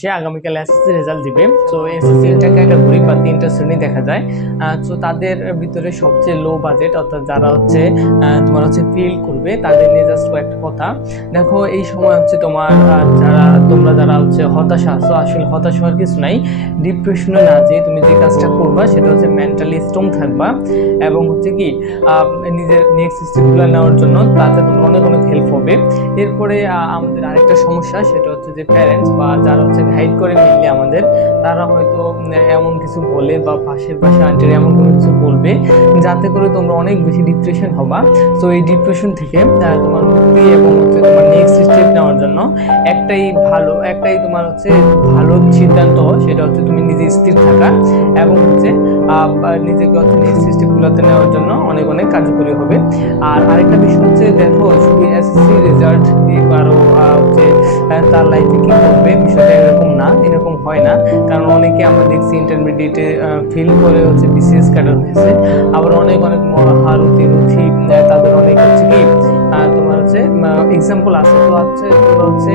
সে আগামীকাল SSC result দিবে। তো এসএসসি এটা ক্যাটাগরি বা তিনটা শ্রেণি দেখা যায়। তো তাদের ভিতরে সবচেয়ে লো বাজেট অর্থাৎ যারা হচ্ছে তোমার হচ্ছে ফিল করবে, তাদের নিয়ে জাস্ট কয়েকটা কথা। দেখো, এই সময় হচ্ছে তোমার যারা, তোমরা যারা হচ্ছে হতাশা আছো আসলে হতাশ হওয়ার কিছু নাই। ডিপ্রেশনে না যে তুমি যে কাজটা করবা, সেটা হচ্ছে মেন্টালি স্ট্রং থাকবা। এবং হচ্ছে কি নিজের নেক্সট স্টেপগুলো নেওয়ার জন্য তাতে তোমার অনেক অনেক হেল্প হবে। এরপরে আমাদের আরেকটা সমস্যা, সেটা হচ্ছে যে প্যারেন্টস বা যারা হচ্ছে গাইড করে মিললে আমাদের। তারা হয়তো এমন কিছু বলে বা পাশের পাশে আন্টির এমন কোনো কিছু বলবে, যাতে করে তোমরা অনেক বেশি ডিপ্রেশন হবা। তো এই ডিপ্রেশন থেকে তোমার মুক্তি এবং হচ্ছে তোমার নেক্সট স্টেপ নেওয়ার জন্য একটাই ভালো, একটাই তোমার হচ্ছে ভালো সিদ্ধান্ত, সেটা হচ্ছে তুমি নিজে স্থির থাকা এবং হচ্ছে নিজেকে হচ্ছে নেক্সট স্টেপগুলোতে নেওয়ার জন্য অনেক অনেক কার্যকরী হবে। আর আরেকটা বিষয় হচ্ছে, দেখো, শুধু এসএসসি রেজাল্ট দিয়ে কারও হচ্ছে তার লাইফে কি করবে বিষয়টা এরকম হয় না। কারণ অনেকে আমরা দেখছি ইন্টারমিডিয়েটে ফিল করে হচ্ছে বিসিএস ক্যাডার হয়েছে। আবার অনেক অনেক মহারতি রথী তাদের অনেক হচ্ছে কি তোমার হচ্ছে এক্সাম্পল আছে। তো হচ্ছে হচ্ছে